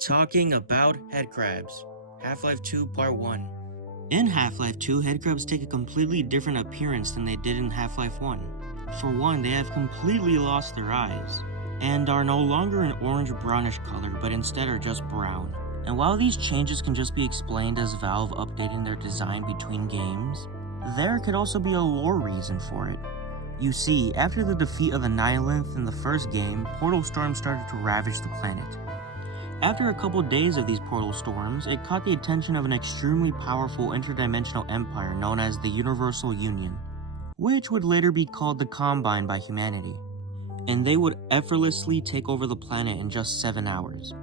Talking about Headcrabs, Half-Life 2 Part 1. In Half-Life 2, Headcrabs take a completely different appearance than they did in Half-Life 1. For one, they have completely lost their eyes, and are no longer an orange-brownish color, but instead are just brown. And while these changes can just be explained as Valve updating their design between games, there could also be a lore reason for it. You see, after the defeat of the Nihilith in the first game, portal storms started to ravage the planet. After a couple days of these portal storms, it caught the attention of an extremely powerful interdimensional empire known as the Universal Union, which would later be called the Combine by humanity, and they would effortlessly take over the planet in just 7 hours.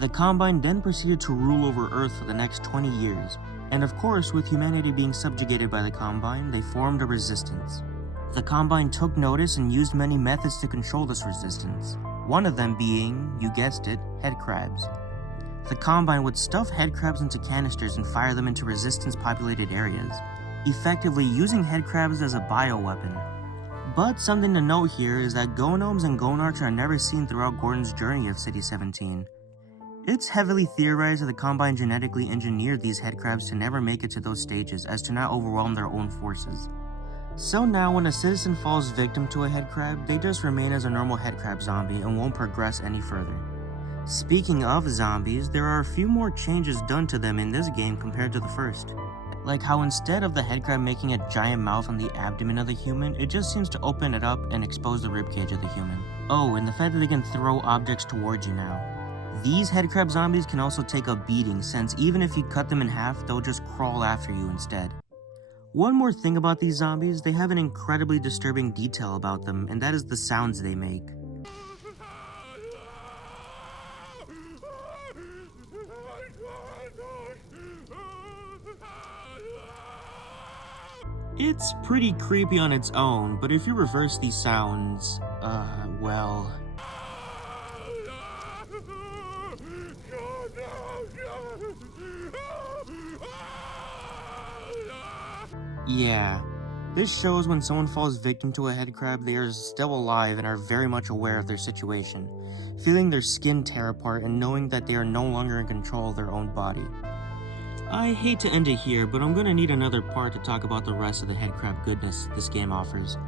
The Combine then proceeded to rule over Earth for the next 20 years, and of course, with humanity being subjugated by the Combine, they formed a resistance. The Combine took notice and used many methods to control this resistance. One of them being, you guessed it, headcrabs. The Combine would stuff headcrabs into canisters and fire them into resistance-populated areas, effectively using headcrabs as a bioweapon. But something to note here is that Gnomes and Gonarchs are never seen throughout Gordon's journey of City 17. It's heavily theorized that the Combine genetically engineered these headcrabs to never make it to those stages as to not overwhelm their own forces. So now when a citizen falls victim to a headcrab, they just remain as a normal headcrab zombie and won't progress any further. Speaking of zombies, there are a few more changes done to them in this game compared to the first. Like how instead of the headcrab making a giant mouth on the abdomen of the human, it just seems to open it up and expose the ribcage of the human. Oh, and the fact that they can throw objects towards you now. These headcrab zombies can also take a beating, since even if you cut them in half, they'll just crawl after you instead. One more thing about these zombies, they have an incredibly disturbing detail about them, and that is the sounds they make. It's pretty creepy on its own, but if you reverse these sounds, well... Yeah, this shows when someone falls victim to a headcrab, they are still alive and are very much aware of their situation, feeling their skin tear apart and knowing that they are no longer in control of their own body. I hate to end it here, but I'm gonna need another part to talk about the rest of the headcrab goodness this game offers.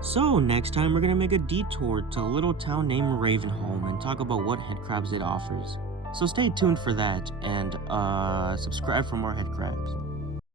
So next time we're gonna make a detour to a little town named Ravenholm and talk about what headcrabs it offers. So stay tuned for that, and subscribe for more headcrabs.